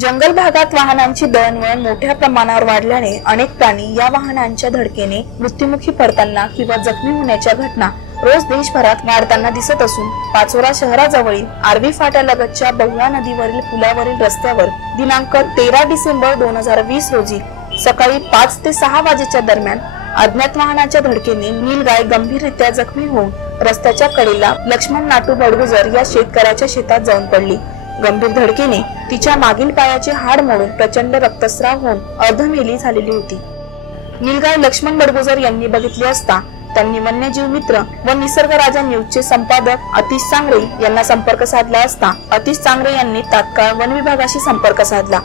जंगल भागात वाहनांची दळणवळण मोठ्या प्रमाणावर वाढल्याने अनेक प्राणी या वाहनांच्या धडकेने मृत्युमुखी पडताना किंवा जखमी होण्याच्या घटना रोज देशभरात वाढताना दिसत असून पाचोरा शहराजवळील आर्वी फाट्यालगतच्या बहुळा नदीवरील पुलावरील रस्त्यावर दिनांक 13 डिसेंबर 2020 रोजी सकाळी 5 ते 6 वाजेच्या दरम्यान अज्ञात वाहनाच्या धडकेने नीलगाय गंभीररित्या जखमी होऊन रस्त्याच्या कडेला लक्ष्मण नाटू बडगुजर या शेतकऱ्याच्या शेतात जाऊन पडली। गंभीर धडकेने तिच्या मागील पायाचे हाड मोडून प्रचंड रक्तस्राव होऊन अर्धमेली झालेली होती। नीलगाय लक्ष्मण बडगुजर यांनी बघितली असता त्यांनी वन्यजीव मित्र व निसर्ग राजा न्यूजचे संपादक अतिश सांगरे यांना संपर्क साधला असता अतिश सांगरे यांनी तात्काळ वन विभागाशी संपर्क साधला।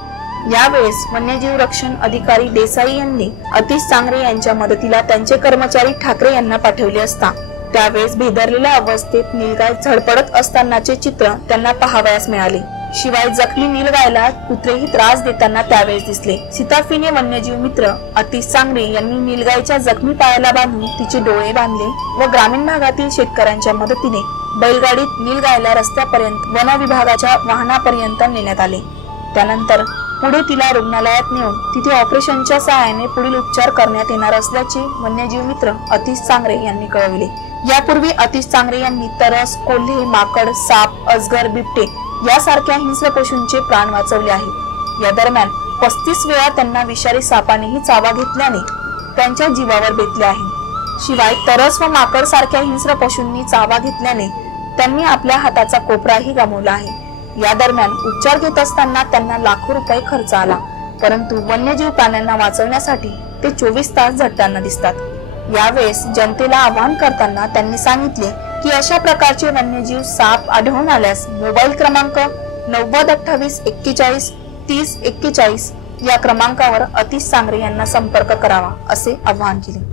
यावेळेस वन्यजीव रक्षण अधिकारी देसाई यांनी अतिश सांगरे यांच्या मदतीला त्यांचे कर्मचारी ठाकरे यांना पाठवले असता त्यावेळेस भेदरलेल्या अवस्थेत नीलगाय झडपडत असतानाचे चित्र त्यांना पाहावयास मिळाले। शिवाय जखमी नीलगायला कुत्रेही त्रास देताना त्यावेळेस दिसले। सीताफीने वन्यजीव मित्र अतिश सांगरे यांनी नीलगायच्या जखमी पायाला बांधून तिचे डोळे बांधले व ग्रामीण भागातील शेतकऱ्यांच्या मदतीने बैलगाडीत नीलगायला रस्त्यापर्यंत वन विभागाच्या वाहनापर्यंत नेण्यात आले। त्यानंतर पुढे तिला रुग्णालयात नेऊन तिथे ऑपरेशनच्या सहाय्याने पुढील उपचार करण्यात येणार असल्याचे वन्यजीव मित्र अतिश सांगरे यांनी कळविले। यापूर्वी अतिश सांगरे यांनी तरस, कोल्हे, माकड, साप, अजगर, बिबटे यासारख्या हिंस्र पशूंचे प्राण वाचवले आहेत। या दरम्यान 35 वेळा त्यांना विषारी सापानेही चावा घेतल्याने त्यांच्या जीवावर बेतले आहे। शिवाय तरस व माकड सारख्या हिंस्र पशूंनी चावा घेतल्याने त्यांनी आपल्या हाताचा कोपराही गमावला आहे। या दरम्यान उपचार घेत असताना त्यांना लाखो रुपये खर्च आला, परंतु वन्यजीव प्राण्यांना वाचवण्यासाठी ते 24 तास झटताना दिसतात। यावेळेस जनतेला आवाहन करताना त्यांनी सांगितले की अशा प्रकारचे वन्यजीव साप आढळून आल्यास मोबाईल क्रमांक 9028413041 या क्रमांकावर अतिश सांगरे यांना संपर्क करावा असे आवाहन केले।